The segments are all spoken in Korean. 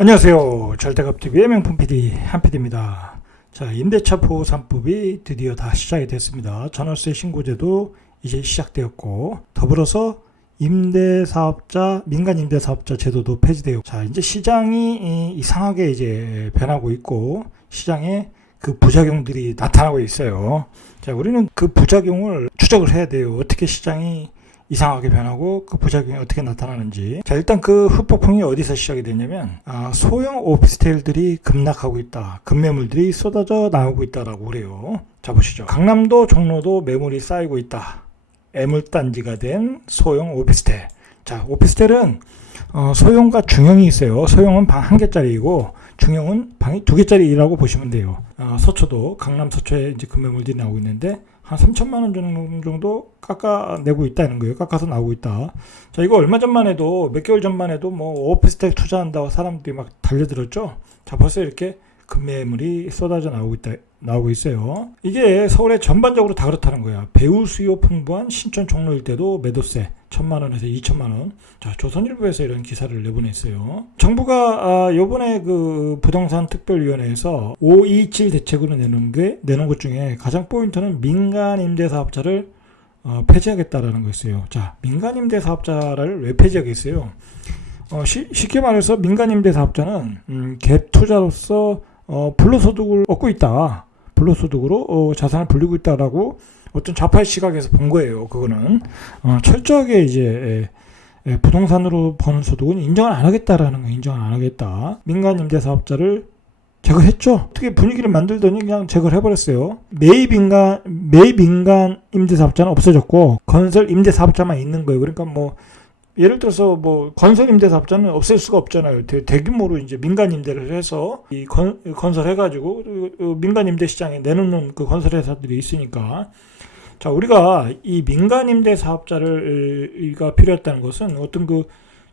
안녕하세요. 절대값TV의 명품 PD 한PD입니다. 자, 임대차 보호 3법이 드디어 다 시작이 됐습니다. 전월세 신고제도 이제 시작되었고, 더불어서 임대사업자, 민간 임대사업자 제도도 폐지되고, 자, 이제 시장이 이상하게 이제 변하고 있고, 시장에 그 부작용들이 나타나고 있어요. 자, 우리는 그 부작용을 추적을 해야 돼요. 어떻게 시장이 이상하게 변하고 그 부작용이 어떻게 나타나는지. 자, 일단 그 후폭풍이 어디서 시작이 됐냐면 소형 오피스텔들이 급락하고 있다. 급매물들이 쏟아져 나오고 있다라고 그래요. 자, 보시죠. 강남도 종로도 매물이 쌓이고 있다. 애물단지가 된 소형 오피스텔. 자, 오피스텔은 소형과 중형이 있어요. 소형은 방 1개짜리이고 중형은 방이 2개짜리라고 보시면 돼요. 서초도 강남 서초에 이제 급매물들이 나오고 있는데 한 3천만 원 정도 깎아내고 있다는 거예요. 깎아서 나오고 있다. 자, 이거 얼마 전만 해도 몇 개월 전만 해도 뭐 오피스텔 투자한다고 사람들이 막 달려들었죠. 자, 벌써 이렇게 급매물이 쏟아져 나오고 있어요. 이게 서울에 전반적으로 다 그렇다는 거야. 배우 수요 풍부한 신촌 종로 일대도 매도세 1,000만 원에서 2천만 원. 자, 조선일보에서 이런 기사를 내보냈어요. 정부가 요번에 그 부동산 특별위원회에서 527 대책으로 내놓은 것 중에 가장 포인트는 민간 임대사업자를 폐지하겠다라는 거였어요. 자, 민간 임대사업자를 왜 폐지하겠어요? 쉽게 말해서 민간 임대사업자는 갭 투자로서 불로소득을 얻고 있다. 불로소득으로 자산을 불리고 있다라고 어떤 좌파의 시각에서 본 거예요. 그거는 철저하게 이제 부동산으로 버는 소득은 인정을 안 하겠다라는 거, 인정을 안 하겠다. 민간 임대사업자를 제거했죠. 어떻게 분위기를 만들더니 그냥 제거를 해버렸어요. 매입 민간 임대사업자는 없어졌고 건설 임대사업자만 있는 거예요. 그러니까 뭐 예를 들어서 뭐 건설 임대사업자는 없앨 수가 없잖아요. 대규모로 이제 민간 임대를 해서 이 건설해가지고 민간 임대 시장에 내놓는 그 건설 회사들이 있으니까. 자, 우리가 이 민간 임대 사업자가 필요했다는 것은 어떤 그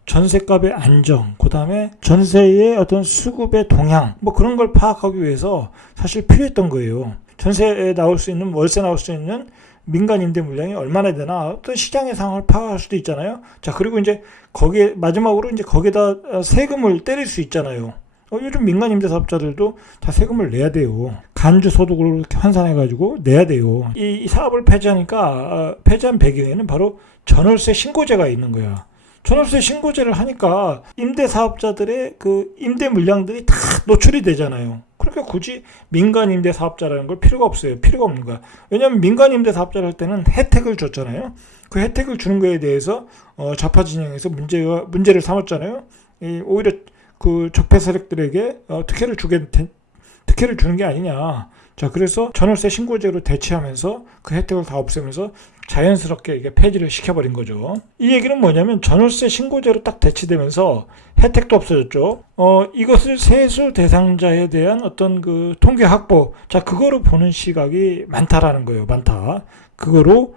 전세값의 안정, 그 다음에 전세의 어떤 수급의 동향, 뭐 그런 걸 파악하기 위해서 사실 필요했던 거예요. 전세에 나올 수 있는, 월세 나올 수 있는 민간 임대 물량이 얼마나 되나 어떤 시장의 상황을 파악할 수도 있잖아요. 자, 그리고 이제 거기에 마지막으로 이제 거기다 세금을 때릴 수 있잖아요. 요즘 민간 임대 사업자들도 다 세금을 내야 돼요. 간주 소득을 환산해가지고 내야 돼요. 이 사업을 폐지하니까 폐지한 배경에는 바로 전월세 신고제가 있는 거야. 전월세 신고제를 하니까 임대 사업자들의 그 임대 물량들이 다 노출이 되잖아요. 그러니까 굳이 민간 임대 사업자라는 걸 필요가 없어요. 필요가 없는 거야. 왜냐하면 민간 임대 사업자를 할 때는 혜택을 줬잖아요. 그 혜택을 주는 거에 대해서 좌파 진영에서 문제를 삼았잖아요. 오히려 그 적폐 세력들에게 특혜를 주는 게 아니냐. 자, 그래서 전월세 신고제로 대체하면서 그 혜택을 다 없애면서 자연스럽게 이게 폐지를 시켜버린 거죠. 이 얘기는 뭐냐면 전월세 신고제로 딱 대치되면서 혜택도 없어졌죠. 이것을 세수 대상자에 대한 어떤 그 통계 확보, 자, 그거로 보는 시각이 많다라는 거예요. 많다. 그걸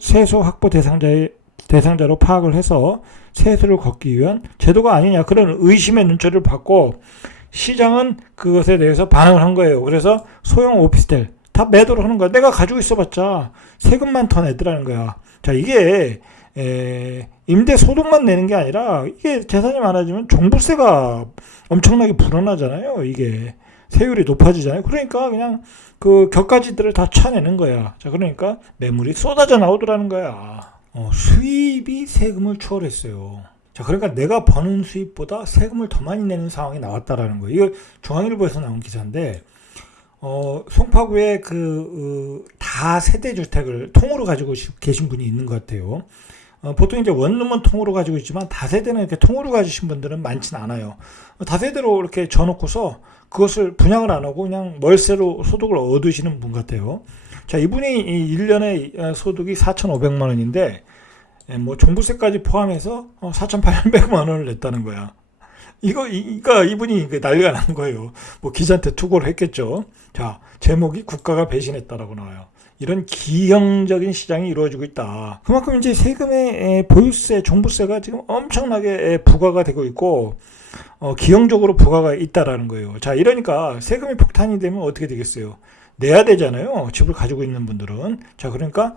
세수 확보 대상자로 파악을 해서 세수를 걷기 위한 제도가 아니냐, 그런 의심의 눈초리를 받고 시장은 그것에 대해서 반응을 한 거예요. 그래서 소형 오피스텔 다 매도를 하는 거야. 내가 가지고 있어봤자 세금만 더 내더라는 거야. 자, 이게 임대 소득만 내는 게 아니라 이게 재산이 많아지면 종부세가 엄청나게 불어나잖아요. 이게 세율이 높아지잖아요. 그러니까 그냥 그 격가지들을 다 쳐내는 거야. 자, 그러니까 매물이 쏟아져 나오더라는 거야. 수입이 세금을 초월했어요. 자, 그러니까 내가 버는 수입보다 세금을 더 많이 내는 상황이 나왔다라는 거예요. 이거 중앙일보에서 나온 기사인데, 송파구에 다세대 주택을 통으로 가지고 계신 분이 있는 것 같아요. 보통 이제 원룸은 통으로 가지고 있지만 다세대는 이렇게 통으로 가지신 분들은 많지는 않아요. 다세대로 이렇게 져놓고서 그것을 분양을 안 하고 그냥 월세로 소득을 얻으시는 분 같아요. 자, 이분이 1년에 소득이 4,500만 원인데, 뭐 종부세까지 포함해서 4,800만 원을 냈다는 거야. 그러니까 이분이 난리가 난 거예요. 뭐 기자한테 투고를 했겠죠. 자, 제목이 국가가 배신했다라고 나와요. 이런 기형적인 시장이 이루어지고 있다. 그만큼 이제 세금의 보유세, 종부세가 지금 엄청나게 부과가 되고 있고, 기형적으로 부과가 있다라는 거예요. 자, 이러니까 세금이 폭탄이 되면 어떻게 되겠어요? 내야 되잖아요. 집을 가지고 있는 분들은. 자, 그러니까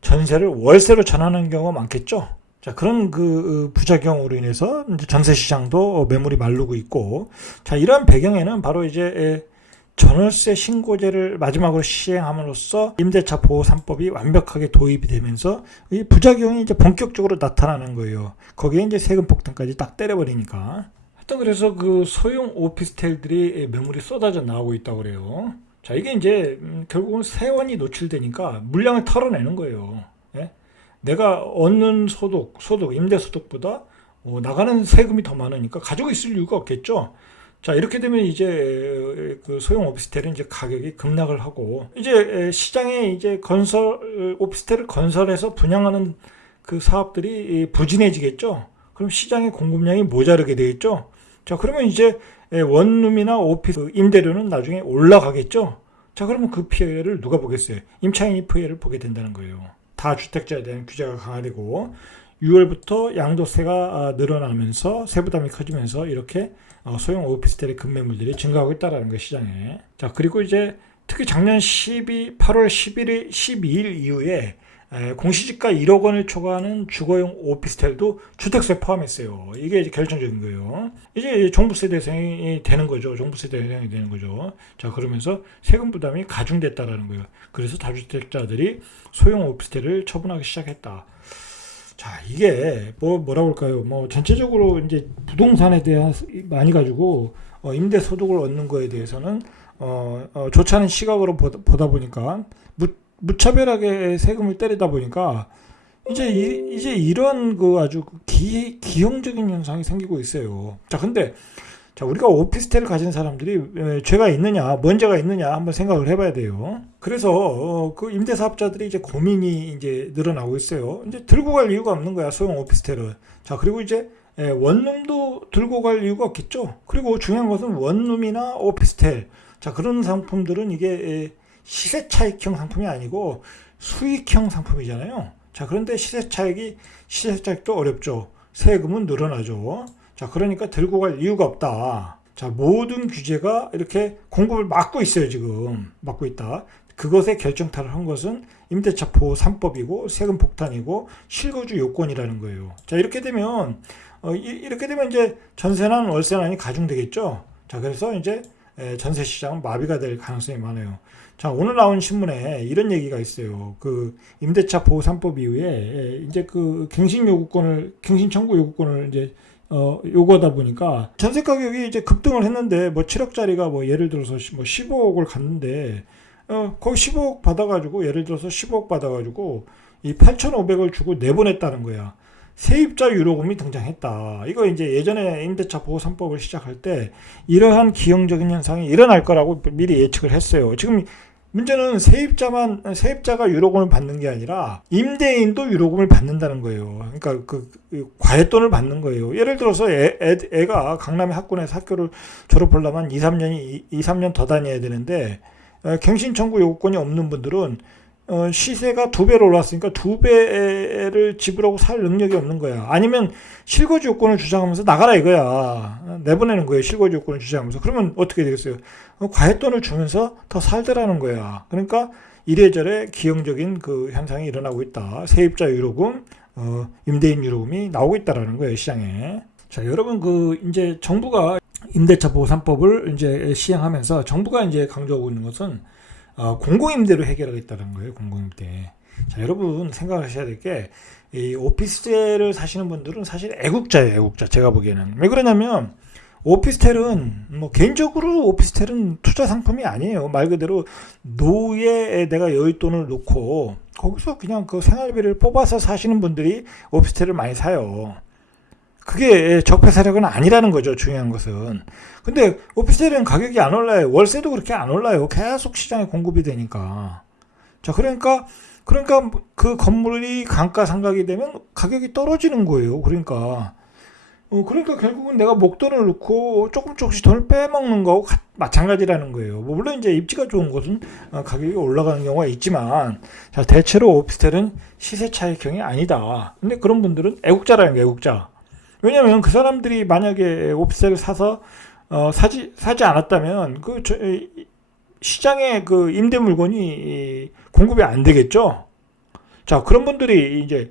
전세를 월세로 전하는 경우가 많겠죠. 자, 그런 그 부작용으로 인해서 이제 전세 시장도 매물이 마르고 있고, 자, 이런 배경에는 바로 이제 전월세 신고제를 마지막으로 시행함으로써 임대차 보호 3법이 완벽하게 도입이 되면서 이 부작용이 이제 본격적으로 나타나는 거예요. 거기에 이제 세금 폭탄까지 딱 때려버리니까. 하여튼 그래서 그 소형 오피스텔들이 매물이 쏟아져 나오고 있다고 그래요. 자, 이게 이제 결국은 세원이 노출되니까 물량을 털어내는 거예요. 예? 내가 얻는 소득, 임대소득보다 나가는 세금이 더 많으니까 가지고 있을 이유가 없겠죠. 자, 이렇게 되면 이제 그 소형 오피스텔은 이제 가격이 급락을 하고, 이제 시장에 이제 오피스텔을 건설해서 분양하는 그 사업들이 부진해지겠죠. 그럼 시장의 공급량이 모자르게 되겠죠. 자, 그러면 이제 원룸이나 오피스 임대료는 나중에 올라가겠죠. 자, 그러면 그 피해를 누가 보겠어요? 임차인이 피해를 보게 된다는 거예요. 다주택자에 대한 규제가 강화되고 6월부터 양도세가 늘어나면서 세부담이 커지면서 이렇게 소형 오피스텔의 급매물들이 증가하고 있다는 거예요, 시장에. 자, 그리고 이제 특히 작년 8월 12일 이후에 공시지가 1억 원을 초과하는 주거용 오피스텔도 주택수에 포함했어요. 이게 이제 결정적인 거예요. 이제 종부세 대상이 되는 거죠. 종부세 대상이 되는 거죠. 자, 그러면서 세금 부담이 가중됐다라는 거예요. 그래서 다주택자들이 소형 오피스텔을 처분하기 시작했다. 자, 이게 뭐라고 할까요? 뭐 전체적으로 이제 부동산에 대한 많이 가지고 임대 소득을 얻는 거에 대해서는 좋지 않은 시각으로 보다 보니까 무차별하게 세금을 때리다 보니까 이제 이런 그 아주 기형적인 현상이 생기고 있어요. 자, 근데 자, 우리가 오피스텔을 가진 사람들이 죄가 있느냐, 뭔 죄가 있느냐 한번 생각을 해봐야 돼요. 그래서 그 임대사업자들이 이제 고민이 이제 늘어나고 있어요. 이제 들고 갈 이유가 없는 거야, 소형 오피스텔은. 자, 그리고 이제 원룸도 들고 갈 이유가 없겠죠. 그리고 중요한 것은 원룸이나 오피스텔, 자, 그런 상품들은 이게 시세 차익형 상품이 아니고 수익형 상품이잖아요. 자, 그런데 시세 차익도 어렵죠. 세금은 늘어나죠. 자, 그러니까 들고 갈 이유가 없다. 자, 모든 규제가 이렇게 공급을 막고 있어요, 지금. 막고 있다. 그것에 결정타를 한 것은 임대차 보호 3법이고 세금 폭탄이고 실거주 요건이라는 거예요. 자, 이렇게 되면 이제 전세난 월세난이 가중되겠죠. 자, 그래서 이제 전세 시장은 마비가 될 가능성이 많아요. 자, 오늘 나온 신문에 이런 얘기가 있어요. 그 임대차 보호 3법 이후에 이제 그 갱신 청구 요구권을 이제 요구하다 보니까 전세 가격이 이제 급등을 했는데 뭐 7억짜리가 뭐 예를 들어서 뭐 15억을 갔는데 거기 15억 받아가지고 예를 들어서 15억 받아가지고 이 8,500을 주고 내보냈다는 거야. 세입자 유로금이 등장했다. 이거 이제 예전에 임대차 보호 3법을 시작할 때 이러한 기형적인 현상이 일어날 거라고 미리 예측을 했어요. 지금 문제는 세입자가 유로금을 받는 게 아니라 임대인도 유로금을 받는다는 거예요. 그러니까 그 과외돈을 받는 거예요. 예를 들어서 애가 강남의 학군에서 학교를 졸업하려면 2, 3년 더 다녀야 되는데 갱신 청구 요구권이 없는 분들은 시세가 2배로 올랐으니까 2배를 지불하고 살 능력이 없는 거야. 아니면 실거주 요건을 주장하면서 나가라 이거야. 내보내는 거예요. 실거주 요건을 주장하면서. 그러면 어떻게 되겠어요? 과외돈을 주면서 더 살더라는 거야. 그러니까 이래저래 기형적인 그 현상이 일어나고 있다. 세입자 유로금, 임대인 유로금이 나오고 있다라는 거예요, 시장에. 자, 여러분 이제 정부가 임대차 보호 3법을 이제 시행하면서 정부가 이제 강조하고 있는 것은 공공임대로 해결하겠다는 거예요. 공공임대. 자, 여러분 생각하셔야 될 게 이 오피스텔을 사시는 분들은 사실 애국자예요. 애국자. 제가 보기에는. 왜 그러냐면 오피스텔은 개인적으로 오피스텔은 투자 상품이 아니에요. 말 그대로 노후에 내가 여윳돈을 놓고 거기서 그냥 그 생활비를 뽑아서 사시는 분들이 오피스텔을 많이 사요. 그게 적폐 세력은 아니라는 거죠. 중요한 것은. 근데 오피스텔은 가격이 안 올라요. 월세도 그렇게 안 올라요. 계속 시장에 공급이 되니까. 자, 그러니까 그 건물이 감가상각이 되면 가격이 떨어지는 거예요. 그러니까 결국은 내가 목돈을 넣고 조금씩 돈을 빼먹는 거하고 마찬가지라는 거예요. 물론 이제 입지가 좋은 곳은 가격이 올라가는 경우가 있지만, 자, 대체로 오피스텔은 시세 차익형이 아니다. 근데 그런 분들은 애국자라는 거예요. 애국자. 왜냐하면 그 사람들이 만약에 오피스텔을 사서 사지 않았다면 시장에 그 임대 물건이 공급이 안 되겠죠. 자, 그런 분들이 이제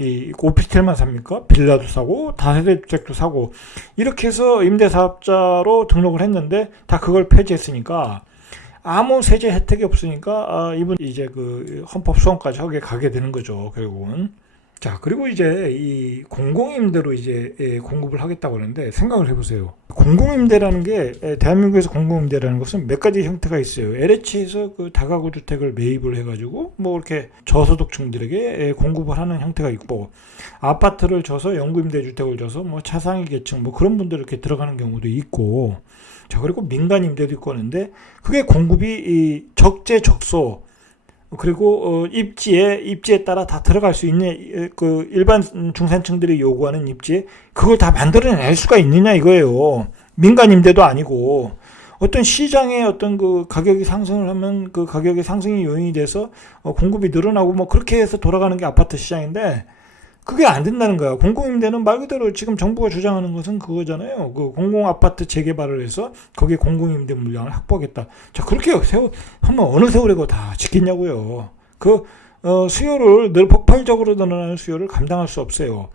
이 오피스텔만 삽니까? 빌라도 사고 다세대 주택도 사고 이렇게 해서 임대사업자로 등록을 했는데 다 그걸 폐지했으니까 아무 세제 혜택이 없으니까 이분 이제 그 헌법 소원까지 하게 가게 되는 거죠, 결국은. 자, 그리고 이제 이 공공임대로 이제 공급을 하겠다고 하는데 생각을 해보세요. 공공임대라는 게 대한민국에서 공공임대라는 것은 몇 가지 형태가 있어요. LH에서 그 다가구 주택을 매입을 해가지고 뭐 이렇게 저소득층들에게 공급을 하는 형태가 있고, 아파트를 줘서 영구임대 주택을 줘서 뭐 차상위 계층 뭐 그런 분들 이렇게 들어가는 경우도 있고, 자, 그리고 민간 임대도 있고 하는데 그게 공급이 적재적소, 그리고 입지에 따라 다 들어갈 수 있는 그 일반 중산층들이 요구하는 입지에 그걸 다 만들어낼 수가 있느냐 이거예요. 민간 임대도 아니고 어떤 시장의 어떤 그 가격이 상승을 하면 그 가격의 상승이 요인이 돼서 공급이 늘어나고 뭐 그렇게 해서 돌아가는 게 아파트 시장인데 그게 안 된다는 거야. 공공임대는 말 그대로 지금 정부가 주장하는 것은 그거잖아요. 그 공공아파트 재개발을 해서 거기에 공공임대 물량을 확보하겠다. 자, 그렇게 한번 어느 세월에 그거 다 지켰냐고요. 그 수요를 늘 폭발적으로 늘어나는 수요를 감당할 수 없어요.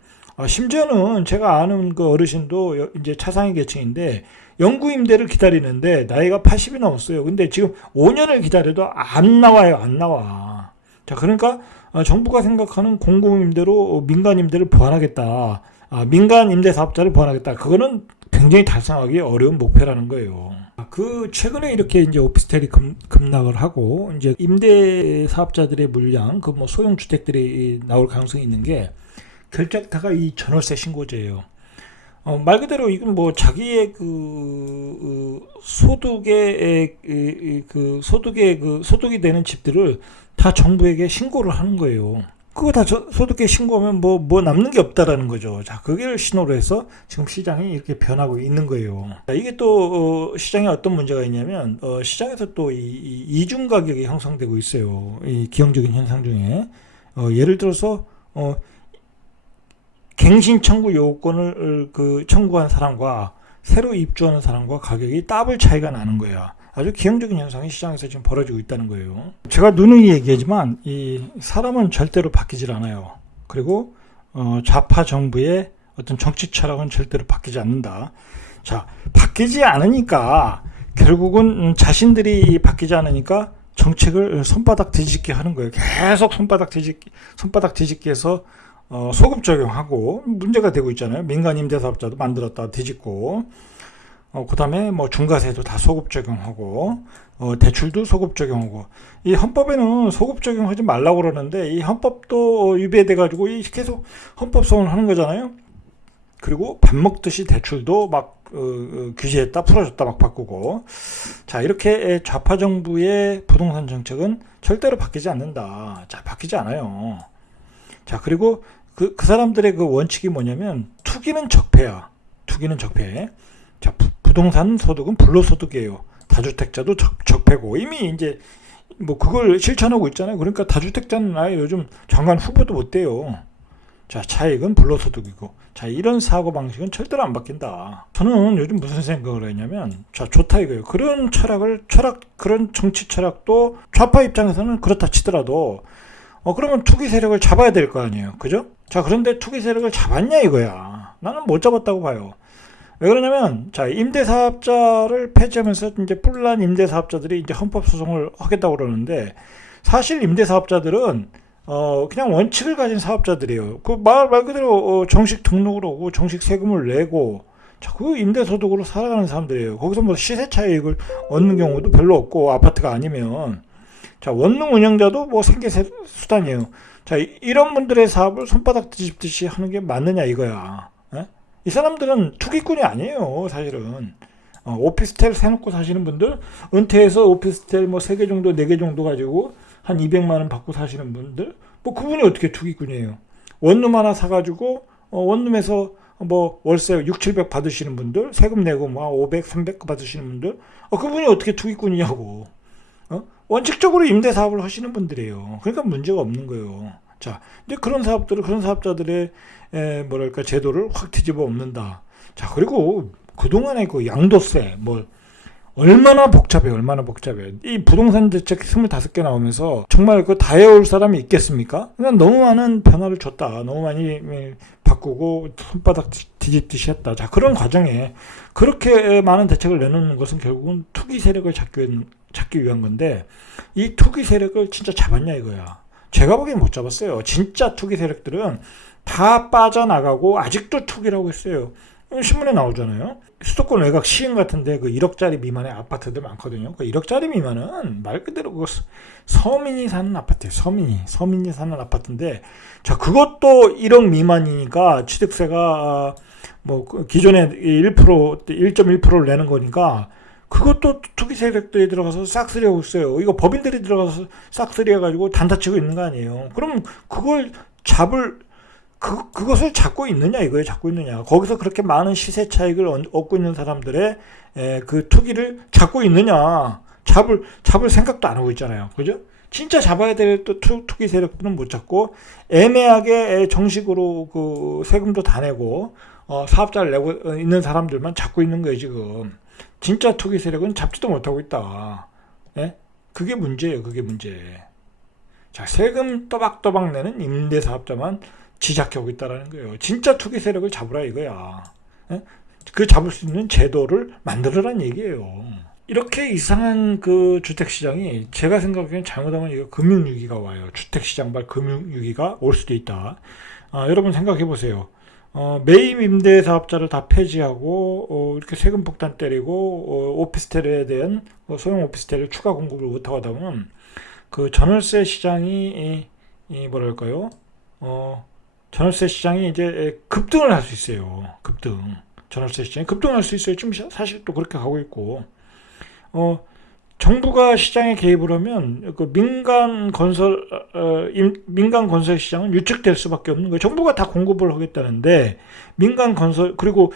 심지어는 제가 아는 그 어르신도 이제 차상위 계층인데 영구임대를 기다리는데 나이가 80이 넘었어요. 근데 지금 5년을 기다려도 안 나와요. 안 나와. 자, 그러니까 정부가 생각하는 공공임대로 민간임대를 보완하겠다. 민간 임대사업자를 보완하겠다. 그거는 굉장히 달성하기 어려운 목표라는 거예요. 그 최근에 이렇게 이제 오피스텔이 급락을 하고 이제 임대사업자들의 물량, 그 뭐 소형 주택들이 나올 가능성이 있는 게 결정타가 이 전월세 신고제예요. 말 그대로 이건 뭐 자기의 소득이 되는 집들을 다 정부에게 신고를 하는 거예요. 그거 다 소득에 신고하면 뭐 남는 게 없다라는 거죠. 자, 그걸 신호로 해서 지금 시장이 이렇게 변하고 있는 거예요. 자, 이게 또 시장에 어떤 문제가 있냐면 시장에서 또 이 이중 가격이 형성되고 있어요. 이 기형적인 현상 중에 예를 들어서 갱신 청구 요건을 청구한 사람과 새로 입주하는 사람과 가격이 더블 차이가 나는 거야. 아주 기형적인 현상이 시장에서 지금 벌어지고 있다는 거예요. 제가 누누이 얘기하지만 이 사람은 절대로 바뀌질 않아요. 그리고 좌파 정부의 어떤 정치 철학은 절대로 바뀌지 않는다. 자, 바뀌지 않으니까 결국은 자신들이 바뀌지 않으니까 정책을 손바닥 뒤집기 하는 거예요. 계속 손바닥 뒤집기 해서 소급 적용하고 문제가 되고 있잖아요. 민간 임대사업자도 만들었다 뒤집고, 그 다음에 뭐 중과세도 다 소급 적용하고, 대출도 소급 적용하고, 이 헌법에는 소급 적용하지 말라고 그러는데 이 헌법도 위배돼가지고 계속 헌법 소원을 하는 거잖아요. 그리고 밥 먹듯이 대출도 막 규제했다 풀어줬다 막 바꾸고. 자, 이렇게 좌파 정부의 부동산 정책은 절대로 바뀌지 않는다. 자, 바뀌지 않아요. 자, 그리고 그 사람들의 그 원칙이 뭐냐면 투기는 적폐야. 투기는 적폐. 자, 부동산 소득은 불로소득이에요. 다주택자도 적폐고 이미 이제 뭐 그걸 실천하고 있잖아요. 그러니까 다주택자는 아예 요즘 장관 후보도 못 돼요. 자, 차익은 불로소득이고. 자, 이런 사고 방식은 절대로 안 바뀐다. 저는 요즘 무슨 생각을 했냐면, 자, 좋다 이거예요. 그런 그런 정치 철학도 좌파 입장에서는 그렇다 치더라도 그러면 투기 세력을 잡아야 될 거 아니에요. 그죠? 자, 그런데 투기 세력을 잡았냐 이거야. 나는 못 잡았다고 봐요. 왜 그러냐면, 자, 임대사업자를 폐지하면서 이제 뿔난 임대사업자들이 이제 헌법소송을 하겠다고 그러는데, 사실 임대사업자들은 그냥 원칙을 가진 사업자들이에요. 그 말 그대로 정식 등록을 하고 정식 세금을 내고, 자, 그 임대소득으로 살아가는 사람들이에요. 거기서 뭐 시세 차익을 얻는 경우도 별로 없고, 아파트가 아니면. 자, 원룸 운영자도 뭐 생계 수단이에요. 자, 이런 분들의 사업을 손바닥 뒤집듯이 하는 게 맞느냐 이거야. 에? 이 사람들은 투기꾼이 아니에요, 사실은. 오피스텔 세놓고 사시는 분들, 은퇴해서 오피스텔 뭐 3개 정도, 4개 정도 가지고 한 200만 원 받고 사시는 분들, 뭐 그분이 어떻게 투기꾼이에요. 원룸 하나 사가지고 원룸에서 뭐 월세 6, 700 받으시는 분들, 세금 내고 뭐 500, 300 받으시는 분들, 그분이 어떻게 투기꾼이냐고. 원칙적으로 임대 사업을 하시는 분들이에요. 그러니까 문제가 없는 거예요. 자, 이제 그런 사업자들의 뭐랄까 제도를 확 뒤집어 엎는다. 자, 그리고 그동안에 그 양도세, 뭐 얼마나 복잡해, 얼마나 복잡해. 이 부동산 대책 25개 나오면서 정말 그거 다 외울 사람이 있겠습니까? 그냥 너무 많은 변화를 줬다. 너무 많이 바꾸고 손바닥 뒤집듯이 했다. 자, 그런 과정에 그렇게 많은 대책을 내놓는 것은 결국은 투기 세력을 잡기 위한 건데, 이 투기 세력을 진짜 잡았냐 이거야. 제가 보기엔 못 잡았어요. 진짜 투기 세력들은 다 빠져나가고 아직도 투기라고 했어요. 신문에 나오잖아요. 수도권 외곽 시흥 같은데 그 1억짜리 미만의 아파트들 많거든요. 그 1억짜리 미만은 말 그대로 그 서민이 사는 아파트예요. 서민이 사는 아파트인데, 자, 그것도 1억 미만이니까 취득세가 뭐 기존에 1.1%를 내는 거니까 그것도 투기 세력들이 들어가서 싹쓸이하고 있어요. 이거 법인들이 들어가서 싹쓸이해가지고 단타치고 있는 거 아니에요. 그럼 그걸 그것을 잡고 있느냐 이거예요. 잡고 있느냐. 거기서 그렇게 많은 시세 차익을 얻고 있는 사람들의 그 투기를 잡고 있느냐. 잡을 생각도 안 하고 있잖아요. 그죠? 진짜 잡아야 될 또 투기 세력들은 못 잡고 애매하게 정식으로 그 세금도 다 내고 사업자를 내고 있는 사람들만 잡고 있는 거예요, 지금. 진짜 투기 세력은 잡지도 못하고 있다. 예? 그게 문제예요. 그게 문제. 자, 세금 또박또박 내는 임대사업자만 지작하고 있다는 거예요. 진짜 투기 세력을 잡으라 이거야. 예? 그 잡을 수 있는 제도를 만들어라는 얘기예요. 이렇게 이상한 그 주택시장이 제가 생각하기엔 잘못하면 이거 금융위기가 와요. 주택시장발 금융위기가 올 수도 있다. 여러분 생각해 보세요. 매입 임대사업자를 다 폐지하고 이렇게 세금 폭탄 때리고 오피스텔에 대한 소형 오피스텔을 추가 공급을 못하고 하다 보면 그 전월세 시장이 뭐랄까요? 전월세 시장이 이제 급등을 할 수 있어요. 전월세 시장이 급등할 수 있어요. 지금 사실 또 그렇게 가고 있고, 정부가 시장에 개입을 하면 그 민간 건설 시장은 유축될 수밖에 없는 거예요. 정부가 다 공급을 하겠다는데 민간 건설 그리고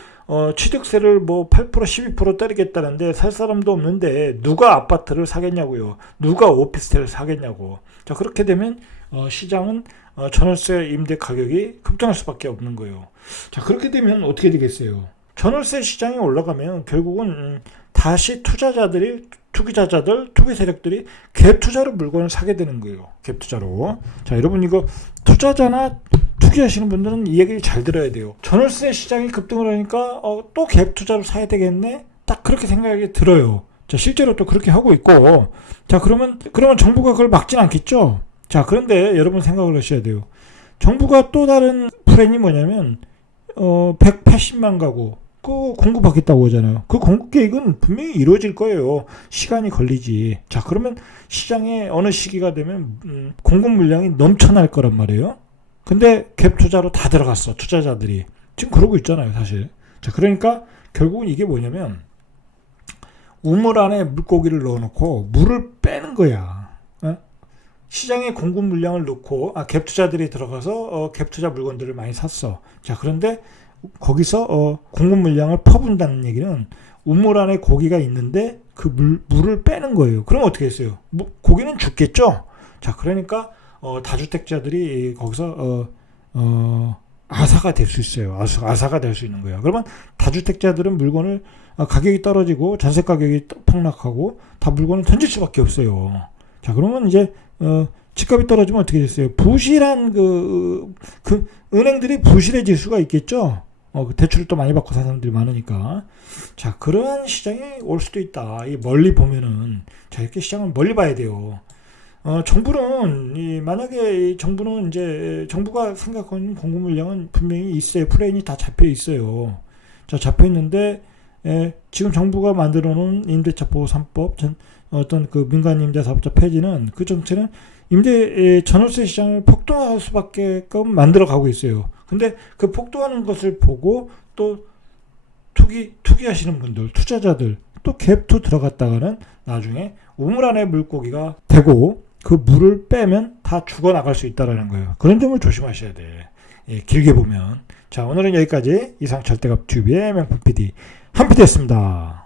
취득세를 뭐 8% 12% 때리겠다는데 살 사람도 없는데 누가 아파트를 사겠냐고요. 누가 오피스텔을 사겠냐고. 자, 그렇게 되면 시장은 전월세 임대 가격이 급등할 수밖에 없는 거예요. 자, 그렇게 되면 어떻게 되겠어요? 전월세 시장이 올라가면 결국은 다시 투기 세력들이 갭 투자로 물건을 사게 되는 거예요. 갭 투자로. 자, 여러분 이거 투자자나 투기하시는 분들은 이 얘기를 잘 들어야 돼요. 전월세 시장이 급등을 하니까 또 갭 투자로 사야 되겠네? 딱 그렇게 생각이 들어요. 자, 실제로 또 그렇게 하고 있고. 자, 그러면 정부가 그걸 막진 않겠죠? 자, 그런데 여러분 생각을 하셔야 돼요. 정부가 또 다른 플랜이 뭐냐면 180만 가구 그 공급하겠다고 하잖아요. 그 공급 계획은 분명히 이루어질 거예요. 시간이 걸리지. 자, 그러면 시장에 어느 시기가 되면 공급 물량이 넘쳐날 거란 말이에요. 근데 갭 투자로 다 들어갔어. 투자자들이. 지금 그러고 있잖아요, 사실. 자, 그러니까 결국은 이게 뭐냐면 우물 안에 물고기를 넣어놓고 물을 빼는 거야. 시장에 공급 물량을 넣고 갭 투자들이 들어가서 갭 투자 물건들을 많이 샀어. 자, 그런데 거기서 공급 물량을 퍼분다는 얘기는 우물 안에 고기가 있는데 그 물을 빼는 거예요. 그럼 어떻게 했어요? 고기는 죽겠죠? 자, 그러니까 다주택자들이 거기서 아사가 될 수 있어요. 아사가 될 수 있는 거예요. 그러면 다주택자들은 물건을 가격이 떨어지고 전세 가격이 폭락하고 다 물건을 던질 수밖에 없어요. 자, 그러면 이제 집값이 떨어지면 어떻게 됐어요? 부실한 그 은행들이 부실해질 수가 있겠죠. 대출을 또 많이 받고 사는 사람들이 많으니까. 자, 그러한 시장이 올 수도 있다. 이 멀리 보면은. 자, 이렇게 시장을 멀리 봐야 돼요. 정부는 만약에 정부는 이제 정부가 생각하는 공급 물량은 분명히 있어요. 플랜이 다 잡혀 있어요. 자, 잡혀 있는데 지금 정부가 만들어 놓은 임대차 보호 3법 어떤 그 민간 임대 사업자 폐지는 그 정책은 전월세 시장을 폭등할 수밖에 만들어 가고 있어요. 근데 그 폭등하는 것을 보고 또 투기하시는 분들, 투자자들 또 갭투 들어갔다가는 나중에 우물 안에 물고기가 되고 그 물을 빼면 다 죽어나갈 수 있다는 거예요. 그런 점을 조심하셔야 돼. 길게 보면. 자, 오늘은 여기까지 이상 절대값 튜브의 명품 PD 한PD였습니다.